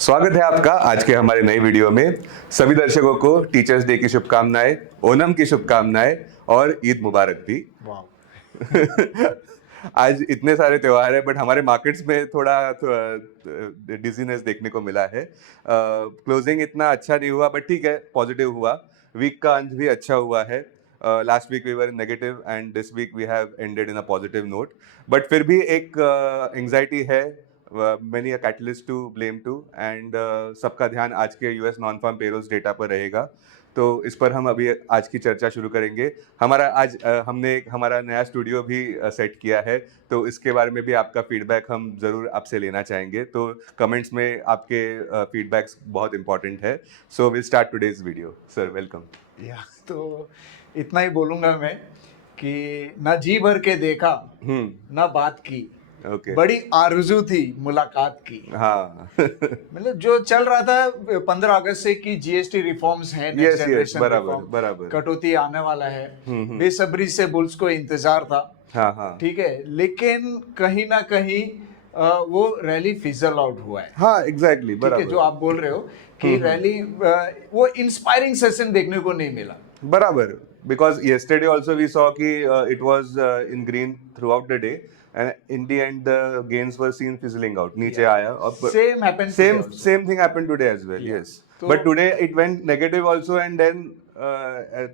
स्वागत है आपका आज के हमारे नए वीडियो में। सभी दर्शकों को टीचर्स डे की शुभकामनाएं, ओणम की शुभकामनाएं और ईद मुबारक भी। आज इतने सारे त्योहार है बट हमारे मार्केट्स में थोड़ा डिजीनेस देखने को मिला है। क्लोजिंग इतना अच्छा नहीं हुआ बट ठीक है, पॉजिटिव हुआ। वीक का अंत भी अच्छा हुआ है। Last week we were negative and this week we have ended in a positive note, but फिर भी एक एंग्जाइटी है, many a catalyst to blame to, and सबका ध्यान आज के US non farm payrolls data पर रहेगा। तो इस पर हम अभी आज की चर्चा शुरू करेंगे। हमारा आज हमने एक हमारा नया स्टूडियो भी सेट किया है, तो इसके बारे में भी आपका फीडबैक हम ज़रूर आपसे लेना चाहेंगे। तो कमेंट्स में आपके फीडबैक्स बहुत इंपॉर्टेंट है। So will start today's video. Sir welcome. तो इतना ही बोलूंगा मैं कि ना जी भर के देखा ना बात की, ओके। बड़ी आरज़ू थी मुलाकात की। हाँ। मतलब जो चल रहा था 15 अगस्त से कि जीएसटी रिफॉर्म्स है, नेक्स्ट यस यस, जनरेशन बराबर रिफॉर्म, बराबर। कटौती आने वाला है। बेसब्री से बुल्स को इंतजार था। हाँ हाँ ठीक है, लेकिन कहीं ना कहीं वो रैली फिजल आउट हुआ है। हाँ, एग्जैक्टली ठीक है, बराबर जो आप बोल रहे हो कि रैली वो इंस्पायरिंग सेशन देखने को नहीं मिला। बराबर, because yesterday also we saw कि it was in green throughout the day and in the end the gains were seen fizzling out, नीचे आया। अब Same happened today also. same thing happened today as well. Yeah. Yes, तो but today it went negative also and then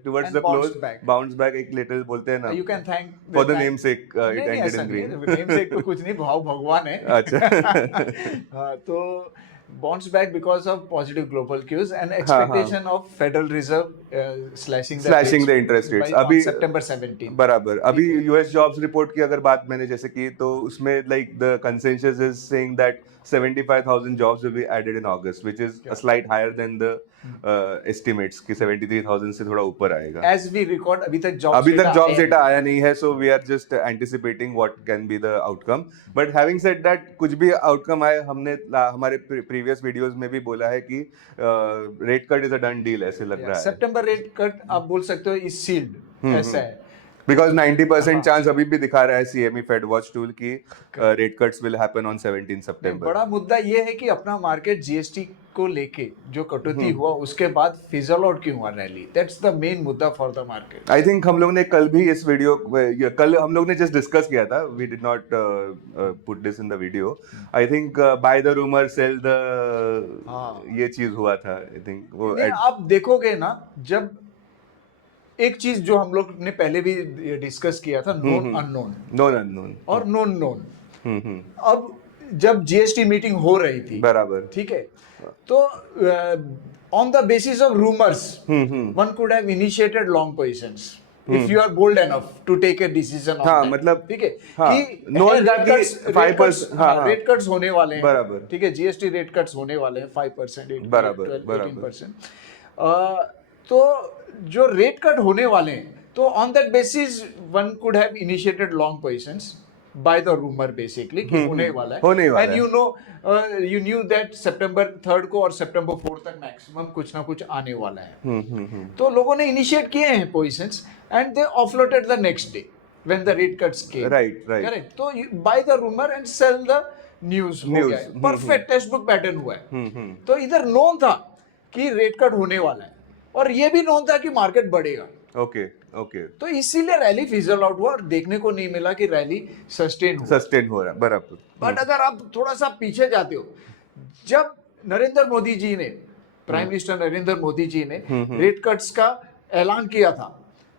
towards and the close bounced back. bounce back एक little बोलते हैं ना, You can thank for the namesake it नहीं नहीं, ended ऐसा in नहीं green. है, नेम से तो कुछ नहीं, भाव भगवान है। अच्छा। हाँ, तो bounce back because of positive global cues and हाँ हाँ, expectation of Federal Reserve slashing the interest rates by अभी on September 17th. बराबर। अभी ठीक है। यूएस जॉब्स रिपोर्ट की अगर बात मैंने जैसे की तो उसमें like the consensus is saying that 75,000 jobs will be added in August, which is a slight higher than the estimates कि 73,000 से थोड़ा ऊपर आएगा। As we record, अभी तक jobs अभी तक data जॉब्स आया डेटा आया नहीं है, so we are just anticipating what can be the outcome. But having said that, कुछ भी आउटकम आए, हमने हमारे प्रीवियस वीडियोस में भी बोला है कि rate cut is a done deal, ऐसे लग रहा है। सितंबर रेट कट आप बोल सकते हो इज सील्ड, ऐसा है। बिकॉज 90% चांस अभी भी दिखा रहा है सीएमई फेड वॉच टूल की rate cuts will happen on 17 सितंबर। बड़ा मुद्दा ये है कि अपना मार्केट जीएसटी को लेके जो कटौती हुआ उसके बाद फिजल आउट क्यों हुआ रैली, दैट्स द मेन मुद्दा for the market. I think हम लोग ने कल भी इस वीडियो, कल हम लोग ने जस्ट डिस्कस किया था, we did not put this in the video. I think by the rumour sell the, ये चीज हुआ था। आई थिंक वो आप देखोगे ना, जब एक चीज जो हम लोग ने पहले भी डिस्कस किया था, नोन अननोन, नोन अननोन और नोन नोन। अब जब जीएसटी मीटिंग हो रही थी, बराबर, ठीक है, तो on the basis of rumours one could have initiated long positions if you are bold enough to take a decision on that. मतलब ठीक है, हाँ, रेट कट्स होने वाले हैं, बराबर, ठीक है, जीएसटी रेट कट्स होने वाले हैं 5%, बराबर 18%। तो जो रेट कट होने वाले हैं, तो on that basis one could have initiated long positions bye the rumour basically कि होने वाला है। एंड यू न्यू दैट सितंबर 3 को और सितंबर 4 तक मैक्सिमम कुछ ना कुछ आने वाला है। तो लोगों ने इनिशिएट किए हैं positions and they offloaded the next day when the rate cuts came. Right correct, तो buy the rumour and sell the news हो गया है। परफेक्ट टेक्स्ट बुक पैटर्न हुआ है। तो इधर नोन था कि रेट कट होने वाला है और ये भी नोन था कि मार्केट बढ़ेगा। ओके ओके, तो इसीलिए रैली फिजल आउट हुआ और देखने को नहीं मिला कि रैली सस्टेन हो रहा है, बराबर। बट अगर आप थोड़ा सा पीछे जाते हो, जब नरेंद्र मोदी जी ने, प्राइम मिनिस्टर नरेंद्र मोदी जी ने रेट कट्स का ऐलान किया था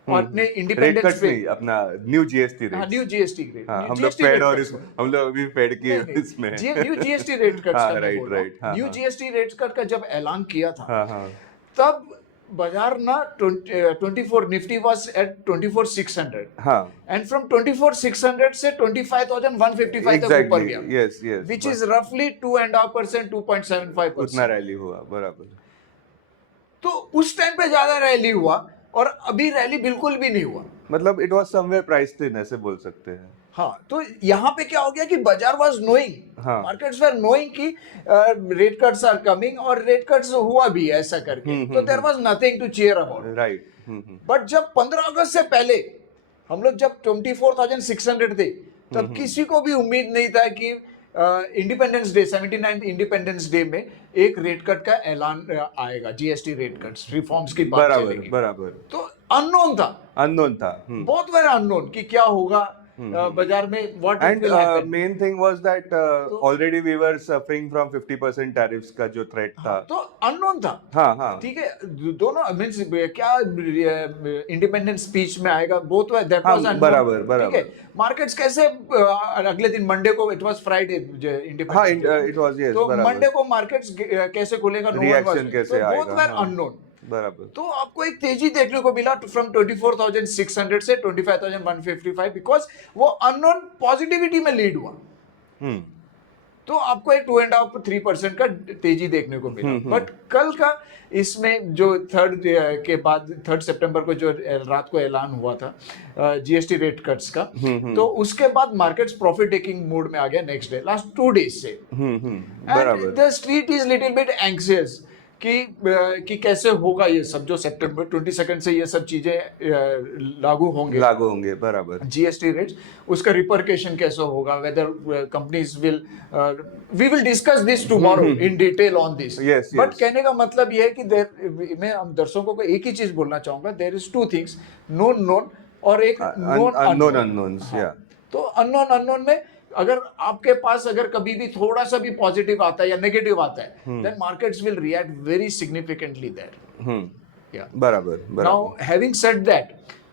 और अपने इंडिपेंडेंस पे, अपना new GST rate, new GST rate, हम लोग फेड और हम लोग अभी फेड की इसमें न्यू जीएसटी रेट कट्स का, right right, new GST rate cut का जब ऐलान किया था, हाँ, तब बाजार ना 24 निफ्टी वाज एट 24,600, हाँ, एंड फ्रॉम 24,600 से 25,155 तक ऊपर गया। यस यस, व्हिच इज रफली 2.5%, 2.75%। उतना रैली हुआ, बराबर। तो उस टाइम पे ज्यादा रैली हुआ और अभी रैली बिल्कुल भी नहीं हुआ। मतलब इट वाज समवेयर प्राइस्ड इन, ऐसे बोल सकते हैं। हाँ, तो यहाँ पे क्या हो गया कि बाजार was knowing, markets were knowing कि रेट कट्स आर कमिंग, और रेट कट्स हुआ भी ऐसा करके, तो there was nothing to cheer about, right. But जब 15 अगस्त से पहले हम लोग जब 24,600 थे, तब किसी को भी उम्मीद नहीं था कि इंडिपेंडेंस डे 79 इंडिपेंडेंस डे में एक रेट कट का ऐलान आएगा, जीएसटी रेट कट्स रिफॉर्म्स की बात बराबर चलेगी। बराबर तो अननोन था, अननोन था बहुत बार अननोन कि क्या होगा बाजार में, what it and will happen. Main thing was that तो already we were suffering from 50% tariffs का जो थ्रेट था। हाँ, तो अननोन था। हाँ हाँ ठीक है, दोनों मीन्स क्या इंडिपेंडेंस स्पीच में आएगा, बोथ दैट हाँ वाज अननोन। बराबर ठीक है, बराबर मार्केट्स कैसे अगले दिन मंडे को, इट वाज फ्राइडे हाँ independence day, it was yes तो बराबर मंडे को मार्केट्स कैसे खुलेगा, नो वन वाज, रिएक्शन कैसे तो बोथ आएगा वर हाँ अननोन। बराबर तो आपको एक तेजी देखने को मिला फ्रॉम 24,600 से 25,155, बिकॉज वो अननोन पॉजिटिविटी में लीड हुआ। हम्म तो आपको एक 2.5-3% का तेजी देखने को मिला। बट कल का इसमें जो थर्ड के बाद 3 सितंबर को जो रात को ऐलान हुआ था जीएसटी रेट कट्स का, तो उसके बाद मार्केट्स प्रॉफिट टेकिंग मोड में आ गया नेक्स्ट डे, लास्ट 2 डेज से। एंड बराबर the street is little bit anxious कि कैसे होगा ये सब, जो सितंबर 22 से ये सब चीजें लागू होंगे, लागू होंगे बराबर जीएसटी रेट्स, उसका रिपरकेशन कैसे होगा, whether companies will, we will discuss this tomorrow in detail on this. Yes, but yes. कहने का मतलब ये है कि मैं हम दर्शकों को एक ही चीज बोलना चाहूंगा, there is 2 things, known known और एक नोन अननोन अननोन। अननोन्स हाँ, या तो अननोन अननोन में अगर आपके पास अगर कभी भी थोड़ा सा भी पॉजिटिव आता है या नेगेटिव आता है, then markets will react very significantly there. या बराबर नाउ बराबर हैविंग सेड दैट,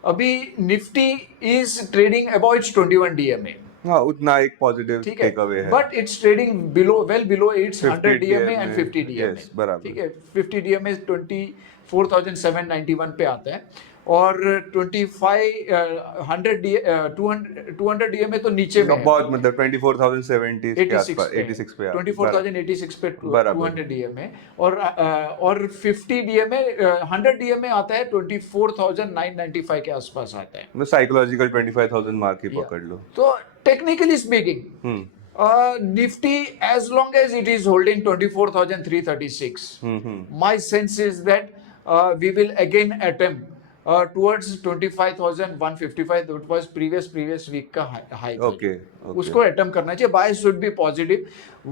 अभी Nifty is trading about 21 DMA. हाँ उतना एक पॉजिटिव ठीक है, टेक अवे है but it's trading below, well below its 100 50 DMA and में 50 डीएमए। यस बराबर ठीक है, 50 डीएमए 24,791 पे आता है, और 100 डीएमए तो नीचे में है, बहुत मतलब 24,070 के 86 आसपास पे 86 पे 24,086 पे बराबर 200 डीएमए, और 50 डीएमए 100 डीएमए आता है 24,995 के आसपास आता है। मतलब साइकोलॉजिकल 25,000 मार्क ही या, पकड़ लो तो technically speaking Nifty, as long as it is holding 24,336, my sense is that we will again attempt towards 25,155. That was previous week का high था ओके जो, ओके उसको attempt करना चाहिए। Bias should be positive.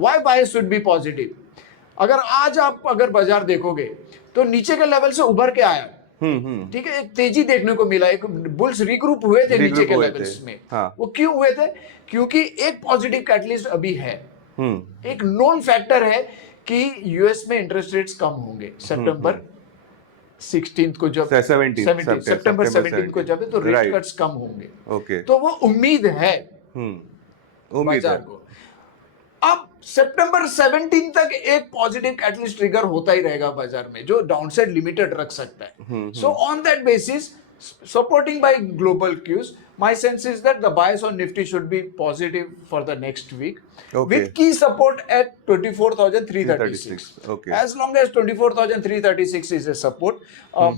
Why bias should be positive? अगर आज आप अगर बाजार देखोगे तो नीचे के लेवल से उभर के आया, ठीक है, एक तेजी देखने को मिला, एक बुल्स रिग्रुप हुए थे नीचे के लेवल्स में। हाँ वो क्यों हुए थे? क्योंकि एक पॉजिटिव कैटलिस्ट अभी है, एक नोन फैक्टर है कि यूएस में इंटरेस्ट रेट्स कम होंगे सितंबर 16 को, जब 17 सितंबर 17 को जब है, तो रेट राइट कट्स कम होंगे। ओके तो वो उम्मीद है उम्मीद बाजार है को। अब सितंबर 17 तक एक पॉजिटिव कैटलिस्ट ट्रिगर होता ही रहेगा बाजार में, जो डाउनसाइड लिमिटेड रख सकता है। So on that basis, supporting by global cues, my sense is that the bias on Nifty should be positive for the next week, Okay. with key support at 24,336. Okay. As long as 24,336 is a support,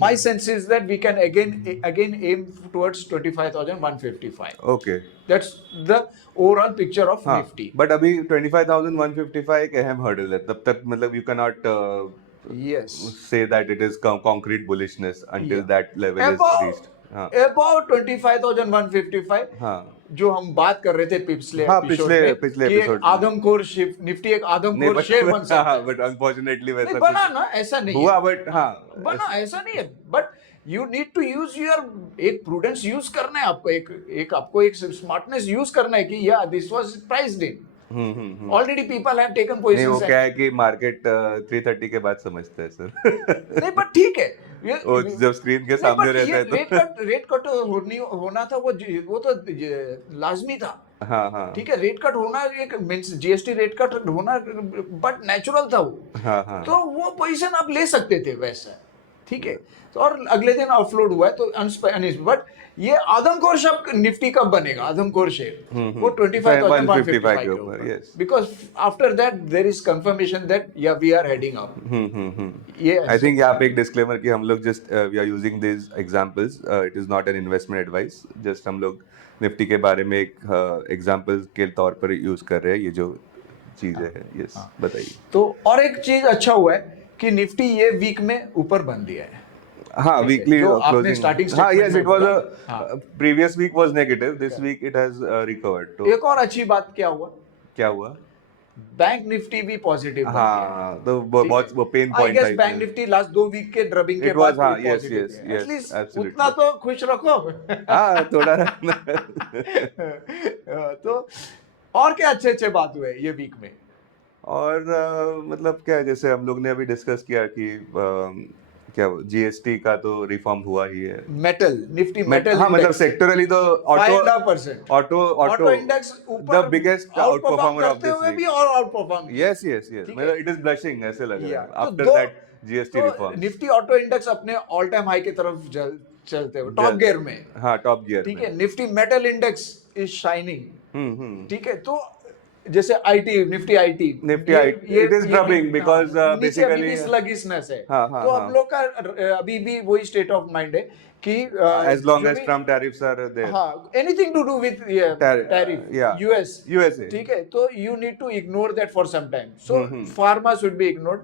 my sense is that we can again aim towards 25,155. Okay That's the overall picture of हाँ Nifty. But अभी 25,155 एक अहम hurdle है, तब तक मतलब you cannot Yes. say that it is concrete bullishness until Yeah. that level is reached. हाँ About 25,155, हाँ जो हम बात कर रहे थे पिछले हाँ, एपिसोड पिछले- में, पिछले कि एक एपिसोड में। आदमखोर शिफ्ट, निफ्टी एक नहीं आदमखोर बट शेयर बन सकता हाँ है। बट अनफॉर्चुनेटली वैसा नहीं बना कुछ ना, ऐसा नहीं हुआ है। बट हाँ बना ऐसा नहीं है, but you need to use your, एक प्रूडेंस यूज करना है आपको, आपको एक स्मार्टनेस यूज करना है कि या this was priced in, already people have taken नहीं वो पोजीशंस। क्या है कि मार्केट 330 के बाद समझता है सर नहीं बट ठीक है, वो जब स्क्रीन के सामने रहता है तो रेट कट होना था, वो तो लाजमी था। हाँ हाँ ठीक है, रेट कट होना एक मींस जीएसटी रेट कट होना, बट नेचुरल था वो। हाँ हाँ तो वो पोजीशन आप ले सकते थे वैसा, ठीक है। तो और अगले दिन ऑफलोड हुआ है, तो बट ये आदमखोर शब्द निफ्टी कब बनेगा, आदमखोर शेयर, वो 25,155 के ऊपर, yes. Because after that there is confirmation that या वी आर हेडिंग अप। ये आई थिंक यहाँ पे एक डिस्क्लेमर कि हम लोग just we are using this examples, it is not an investment advice, just हम लोग निफ्टी के बारे में एक एग्जांपल के तौर पर यूज कर रहे हैं ये जो चीजें है। यस बताइए। तो और एक चीज अच्छा हुआ है कि निफ्टी ये वीक में ऊपर बन दिया है। हाँ वीकली जो आपने क्लोजिंग starting हाँ statement यस में इट वाज बोला। Uh previous week was negative, this week it has recovered. तो एक और अच्छी बात क्या हुआ, क्या हुआ? बैंक निफ्टी भी पॉजिटिव बन गया है। हाँ, तो वो ठीक बहुत है वो पेन आई पॉइंट गेस था बैंक इसमें। निफ्टी लास्ट 2 वीक के ड्रबिंग के इट बाद वाज, हाँ, थोड़ी यस पॉजिटिव यस है, यस, एटलीस्ट उतना एब्सोल्युटली। तो खुश रखो। हाँ, थोड़ा रखना। तो और क्या अच्छे अच्छे बात हुए ये वीक में? और मतलब क्या है, जैसे हम लोग ने अभी डिस्कस किया कि क्या जीएसटी का तो रिफॉर्म हुआ ही है। मेटल निफ्टी मेटल हाँ, मतलब इंडेक्स सेक्टरली तो auto 5.5%। Auto auto auto index the ऊपर biggest out outperform performer of करते दिस हुए वीक। भी और आउट परफॉर्म किया। यस यस यस, ठीक है मतलब इट इज ब्लशिंग, ऐसे लग रहा या है तो आफ्टर दो दैट जीएसटी तो रिफॉर्म्स। निफ्टी ऑटो इंडेक्स अपने ऑल टाइम हाई की तरफ चलते हुए टॉप जल गियर में। हाँ, टॉप गियर ठीक में। है Nifty metal index is shining. Hmm. ठीक है तो जैसे आईटी निफ्टी आईटी निफ्टी ये आई, इट इज ये ड्रबिंग बिकॉज नीचे अभी बेसिकली, भी स्लगिशनेस है। हाँ हाँ तो हाँ, अब लोग का अभी भी वही स्टेट ऑफ माइंड है कि एज लॉन्ग जो एज भी ट्रम्प टैरिफ्स आर देयर, हाँ anything to do with tariff या यूएस। यूएसए। ठीक है तो you need to ignore that for some time. So pharma should be ignored,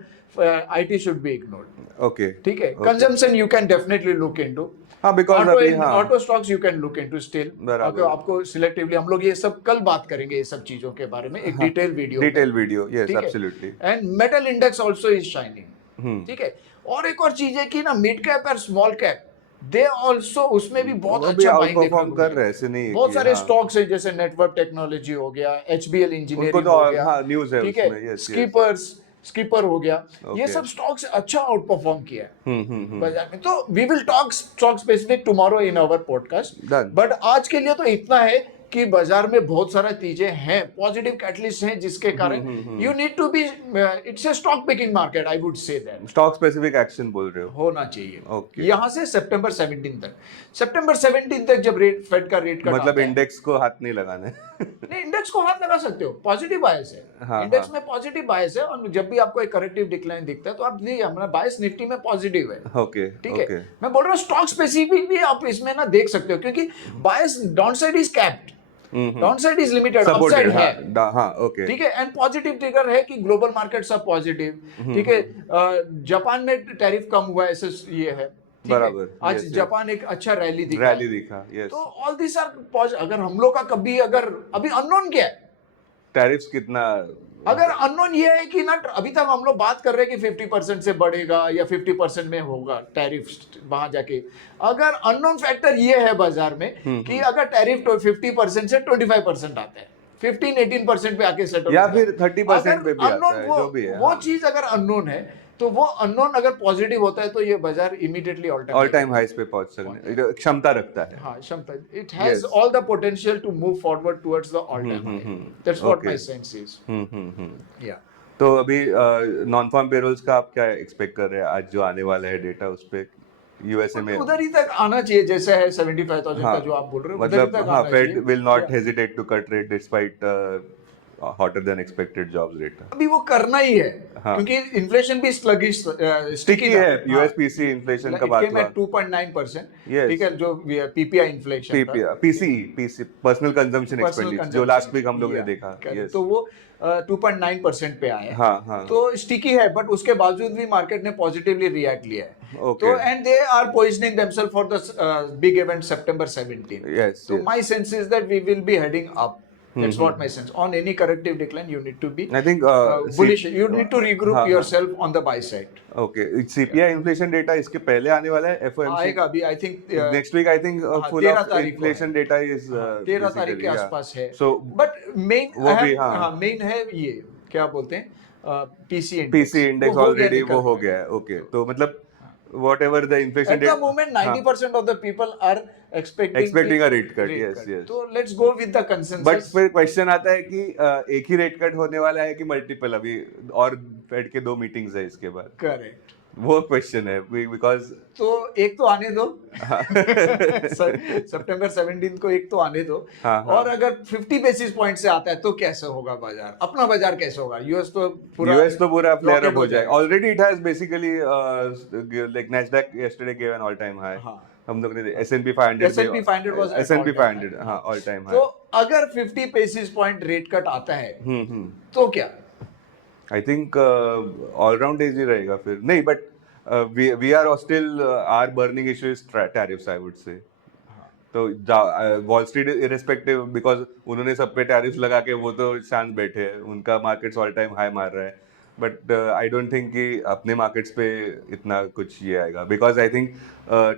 IT should be ignored. Okay ठीक है okay, consumption you can definitely look into. हाँ, because auto अभी, हाँ, auto stocks you can look into still. आपको बराबर, आपको selectively हम लोग ये सब कल बात करेंगे ये सब चीजों के बारे में एक हाँ, डिटेल वीडियो में। डिटेल वीडियो, यस ठीक है absolutely. And metal index also is shining. Hmm, ठीक है और एक और चीज है कि ना मिड कैप और स्मॉल कैप दे आल्सो उसमें भी बहुत वो भी अच्छा आउट बाइंग देखने परफॉर्म को कर मिलेगा। रहे हैं, ऐसे नहीं है बहुत कि, सारे हाँ, स्टॉक्स है जैसे नेटवर्क टेक्नोलॉजी हो गया, एचबीएल उनको इंजीनियरिंग तो, हो गया। हाँ, न्यूज है ठीक है उसमें, यस यस, स्कीपर हो गया। ये ओके, सब स्टॉक्स अच्छा आउट परफॉर्म किया है हम्म, बाजार में। तो we will talk stock specific tomorrow in our podcast. Done. But आज के लिए तो इतना है कि बाजार में बहुत सारा चीजें हैं, पॉजिटिव कैटलिस्ट हैं जिसके कारण you need to be, it's a stock picking market I would say that stock specific action बोल रहे हो? होना चाहिए। ओके, यहां से सितंबर 17 तक, सितंबर 17 तक जब रेट फेड का रेट कट मतलब आता है। इंडेक्स को हाथ नहीं लगाना है। नहीं इंडेक्स को हाथ लगा सकते हो, पॉजिटिव बायस है हाँ हाँ, इंडेक्स में, पॉजिटिव बायस है। और जब भी आपको एक करेक्टिव डिक्लाइन दिखता है तो आप नहीं, हमारा बायस निफ्टी में पॉजिटिव है। ओके ठीक है ओके, मैं बोल रहा हूँ स्टॉक स्पेसिफिक भी आप इसमें ना देख सकते हो क्योंकि bias downside is capped, downside is limited, upside supported, हाँ, है। हाँ, ओके, ठीक है एंड पॉजिटिव ट्रिगर है कि ग्लोबल मार्केट्स आर पॉजिटिव। ठीक है जापान में टैरिफ कम हुआ ऐसे ये है। ठीक है बराबर, आज यस यस, जापान एक अच्छा रैली दिखा रैली है। दिखा, तो यस। ऑल दिस आर अगर हम लोग का कभी अगर अभी अननोन क्या है, टैरिफ्स कितना, अगर अननोन ये है कि ना अभी तक हम लोग बात कर रहे हैं कि 50% से बढ़ेगा या 50% में होगा टैरिफ वहां जाके। अगर अननोन फैक्टर ये है बाजार में कि अगर टैरिफ 50% से 25% आता है, 15-18% पे आके सेटल या होता फिर है। 30% अगर पे भी आता अननोन है, जो भी है, वो हाँ, चीज अगर अननोन है तो वो अननोन अगर पॉजिटिव होता है तो ये बाजार immediately all time all high time highs पे पहुंच सकने क्षमता रखता है। हाँ क्षमता, it has yes, all the potential to move forward towards the all time high. That's what okay, my sense is. या तो अभी नॉन फार्म पेरोल्स का आप क्या एक्सपेक्ट कर रहे हैं आज जो आने वाला है डेटा, उस पे यूएसए में? उधर ही तक आना चाहिए जैसा है 75,000 हाँ, का जो आप बोल रहे हो, उधर ही मतलब, तक हाँ, आना फेड चाहिए। विल या not hesitate to cut rate despite hotter than expected jobs data. अभी वो करना ही है हाँ, क्योंकि इन्फ्लेशन भी स्लगिश स्टिकी स्टिकी था। है, हाँ यूएसपीसी इन्फ्लेशन का इट बात केम हुआ। एट 2.9%। ठीक यस, है जो पीपीआई इन्फ्लेशन था, PC personal consumption personal expenditure, जो लास्ट वीक हम कंजम्पशन लोग ने या देखा। करेक्ट, तो यस, वो 2.9% पे आया है। हाँ हाँ, तो स्टिकी है बट उसके बावजूद भी मार्केट ने पॉजिटिवली रिएक्ट लिया है। ओके, तो and they are positioning themselves for the big event September 17। Yes तो yes, my sense is that we will be heading up. That's what my sense. On any corrective decline, you need to be I think bullish. You need to regroup हाँ हाँ, yourself on the buy side. ओके, Yeah. CPI inflation data इसके पहले आने वाला है, FOMC आएगा अभी I think next week, I think हाँ फुल 13 ऑफ तारीख को है। इन्फ्लेशन डेटा इज हाँ 13 तारीख के बेसिकली, या, आसपास है। सो बट मेन वो भी, अहम, हाँ, हाँ मेन है ये क्या बोलते हैं पीसी पीसी इंडेक्स, वो इंडेक्स हो गया ऑलरेडी वो निकल हो गया। गया है, ओके, तो तो मतलब whatever the inflation at the date, moment हाँ, 90% of the people are expecting कि expecting a rate cut, rate yes cut. Yes, तो let's go with the but consensus. फिर क्वेश्चन आता है कि एक ही रेट कट होने वाला है कि मल्टीपल, अभी और फेड के 2 मीटिंग्स है इसके बाद, करेक्ट वो क्वेश्चन है बिकॉज, तो एक तो आने दो सितंबर 17 को एक तो आने दो। हाँ हाँ, और अगर 50 बेसिस पॉइंट से आता है तो कैसे होगा बाजार, अपना बाजार कैसे होगा? यूएस तो पूरा यूएस तो पूरा फ्लेयर रॉकेट अप हो जाएगा जाएगा। Already, it has basically like Nasdaq yesterday give an all time high, हाँ हम लोग ने एसएनपी 500 भी, S&P 500 was at S&P all time high। 500, हाँ, हाँ ऑल टाइम तो हाई। अगर 50 बेसिस पॉइंट रेट कट आता है हम्म, तो क्या? आई थिंक ऑलराउंड इजी रहेगा फिर, नहीं, but we are still are burning issue is tariffs, I would say. तो वॉल स्ट्रीट इरेस्पेक्टिव, बिकॉज उन्होंने सब पे टैरिफ लगा के वो तो शांत बैठे हैं, उनका मार्केट्स ऑल टाइम हाई मार रहा है, बट आई डोंट थिंक कि अपने मार्केट्स पे इतना कुछ ये आएगा, बिकॉज आई थिंक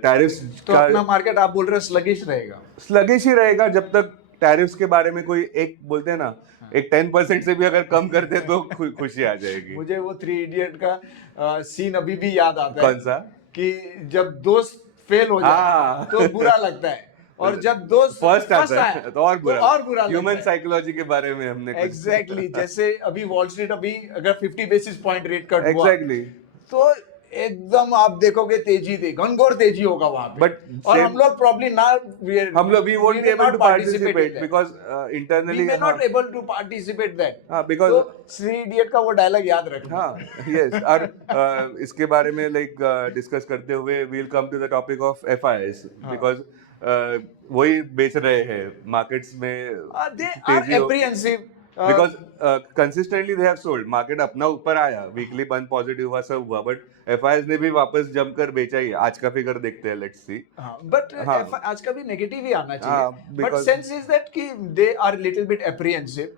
टैरिफ्स तो का अपना मार्केट आप बोल रहे हो स्लगिश रहेगा? स्लगिश ही रहेगा जब तक टैरिफ्स के बारे में कोई एक बोलते हैं ना, एक 10% से भी अगर कम करते तो खुशी आ जाएगी। मुझे वो थ्री इडियट का सीन अभी भी याद आता है कौन सा? कि जब दोस्त फेल हो जाए हाँ। तो बुरा लगता है, और जब दोस्त फर्स्ट आता आए है तो और बुरा ह्यूमन लगता है। साइकोलॉजी के बारे में हमने कुछ एग्जैक्टली जैसे अभी वॉल स्ट्रीट अभी अगर 50 बेसिस पॉइंट रेट कट हुआ एग्जैक्टली तो एकदम आप देखोगे तेजी दे घनघोर तेजी होगा वहां पे। But और same- हम लोग प्रॉब्ली ना हम लोग we won't be able to participate because we internally may not able to participate that। हाँ because तो थ्री इडियट का वो डायलॉग याद रखना। हाँ यस और इसके बारे में लाइक डिस्कस करते हुए we'll come to the topic of FIs, because वही बेच रहे हैं मार्केट्स में they are तेजी हो, apprehensive। Because consistently they have sold, market अपना ऊपर आया, वीकली बंद पॉजिटिव हुआ, सब हुआ, बट एफआईएस ने भी वापस जमकर बेचा ही। आज का फिगर देखते हैं, लेट्स सी। बट हाँ। आज का भी नेगेटिव ही आना हाँ, चाहिए, but because- sense is that कि they are little bit apprehensive,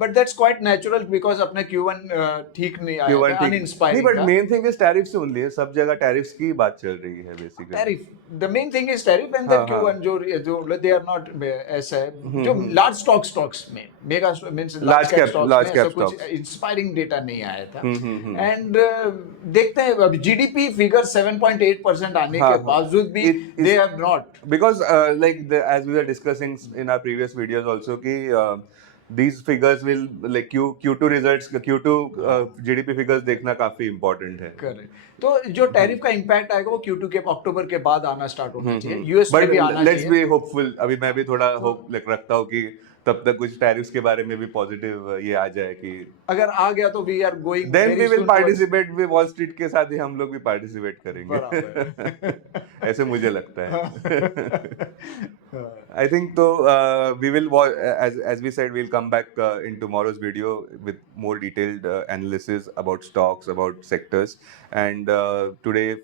but that's quite natural because अपना Q1 ठीक नहीं आया Q1 था, ठीक नहीं, अनइंस्पायरिंग बट था। मेन थिंग इज टैरिफ से ओनली है, सब जगह टैरिफ्स की बात चल रही है basically. Tariff the main thing is tariff and that हाँ, Q1 जो दे आर नॉट ऐसा है जो लार्ज स्टॉक्स में mega means large cap stocks में ऐसा कुछ इंस्पायरिंग डेटा नहीं आया था। एंड देखते हैं अभी जीडीपी फिगर 7.8% आने के बावजूद भी they have not, because like as we were discussing in our previous videos also कि these figures will like Q2 results, Q2 GDP figures देखना काफी important है। करेक्ट। तो जो टैरिफ का इम्पैक्ट आएगा वो Q2 के अक्टूबर के बाद आना स्टार्ट होना चाहिए, यूएस में भी आना लेट्स चाहिए। बी होपफुल, अभी मैं भी थोड़ा होप रखता हूँ कि तब तक कुछ टैरिफ्स के बारे में भी पॉजिटिव ये आ जाए कि अगर आ गया तो we are going then we will participate, भी वॉल स्ट्रीट के साथ ही हम लोग भी पार्टिसिपेट करेंगे ऐसे मुझे लगता है। I think so. We will as we said, we'll come back in tomorrow's video with more detailed analysis about stocks, about sectors, and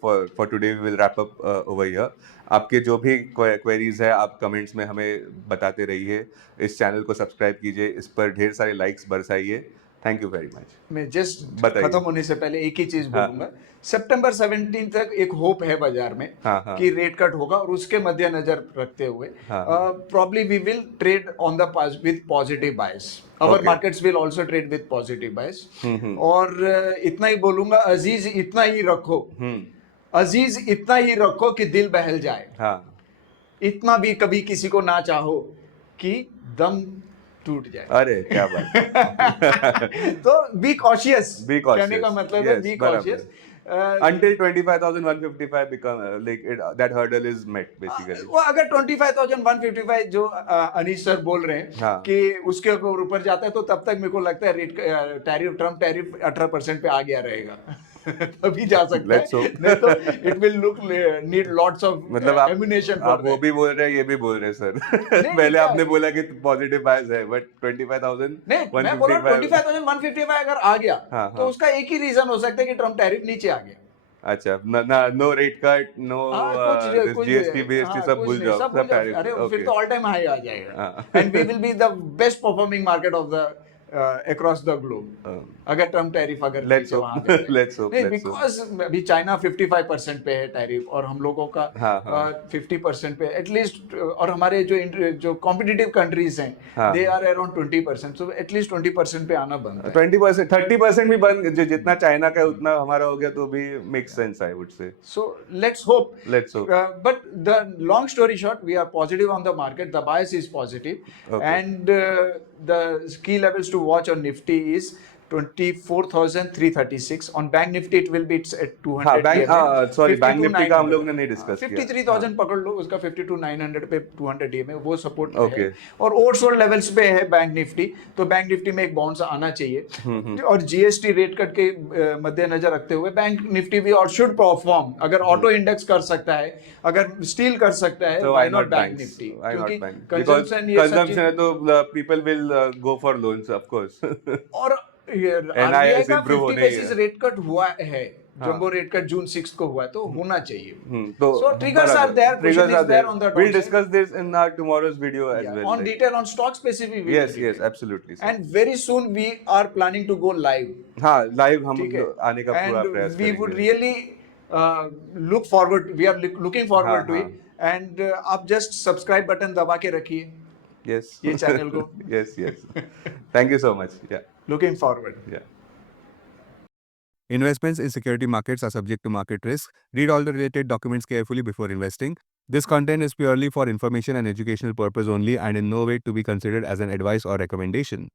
for today we will wrap up over here. आपके जो भी queries है आप comments में हमें बताते रहिए, इस चैनल को सब्सक्राइब कीजिए, इस पर ढेर सारे लाइक्स बरसाइए। Thank you very much. मैं जस्ट बताइए। खत्म होने से पहले एक ही चीज हाँ। बोलूंगा, सितंबर 17 तक एक होप है बाजार में हाँ। कि रेट कट होगा, और उसके मद्देनजर रखते हुए probably we will trade on the with positive bias, our markets will also trade with positive bias. और इतना ही बोलूंगा, अजीज इतना ही रखो, अजीज इतना ही रखो कि दिल बहल जाए। हाँ। इतना भी कभी किसी को ना चाहो कि दम टूट जाए। अरे क्या बात। तो बी कॉशियस, Be cautious. कहने का मतलब है be cautious until 25,155 become that hurdle is met basically। वो अगर 25,155 जो अनीश सर बोल रहे हैं हाँ। कि उसके ऊपर जाता है, तो तब तक मेरे को लगता है रेट ट्रम्प टैरिफ 18% पे आ गया रहेगा। तभी जा सकता Let's है, hope। नहीं तो it will look need lots of मतलब एम्युनिशन आप वो भी बोल रहे हैं, ये भी बोल रहे हैं सर। पहले क्या आपने बोला कि पॉजिटिव बायस है, बट 25,000 नहीं, मैं बोल रहा हूँ 25,155 अगर आ गया हाँ, तो उसका एक ही रीजन हो सकता है कि ट्रम्प टैरिफ नीचे आ गया। अच्छा, no rate cut, no GST BST सब भूल जाओ, सब टैरिफ। अरे फिर तो ऑल टाइम हाई आ जाएगा, हाँ। And we will be the best performing market of the across the globe, अगर ट्रम्प टैरिफ अगर Let's hope, वहां पे let's hope, नहीं, let's hope। बिकॉज अभी चाइना 55% पे है टैरिफ, और हम लोगों का हाँ। 50% पे एटलीस्ट, और हमारे जो कॉम्पिटिटिव कंट्रीज हैं they are around 20%, so at least 20% पे आना बनता है। 20%, 30% भी बन, जितना चाइना का है उतना हमारा हो गया तो भी मेक सेंस, आई वुड से। So let's hope. Let's hope। But the long story short, we are positive on the market. The bias is positive, Okay। and the key levels to watch on Nifty is 24,336. On Bank Nifty, it will be at 200. हाँ, sorry, bank Nifty का हम 52,900. लोग ने नहीं discuss किया। 53,000 पकड़ लो, उसका 52,900 पे 200 डे में वो सपोर्ट Okay। है, और ओवरसोल्ड लेवल्स पे है बैंक निफ्टी, तो बैंक निफ्टी में एक बाउंस आना चाहिए। और जीएसटी रेट कट के मद्देनजर रखते हुए बैंक निफ्टी भी और शुड परफॉर्म, अगर ऑटो इंडेक्स कर सकता है, अगर स्टील कर सकता है, So why why not not bank banks? Nifty, Why not क्योंकि banks? Because consumption है तो people will go for loans, of course। और NIS आरबीआई का improve 50 होने ही बेसिस है। रेट कट हुआ है, जंबो रेट कट जून 6 को हुआ है, तो होना चाहिए. तो So triggers are there, triggers cushion are is there there. on the We'll downside. discuss this in our tomorrow's video as Yeah, well. on like- detail on stock specific we Yes, will yes, detail. absolutely. Sir. And very soon we are planning to go live. हाँ, live हम ठीक है. आने का पूरा And प्रयास we करेंगे. would really look forward. We are looking forward हाँ, to it. And आप just subscribe button दबा के रखिए Yes. ये channel को. Yes, yes. Thank you so much. Yeah, Looking forward. yeah. Investments in security markets are subject to market risk. Read all the related documents carefully before investing. This content is purely for information and educational purpose only and in no way to be considered as an advice or recommendation.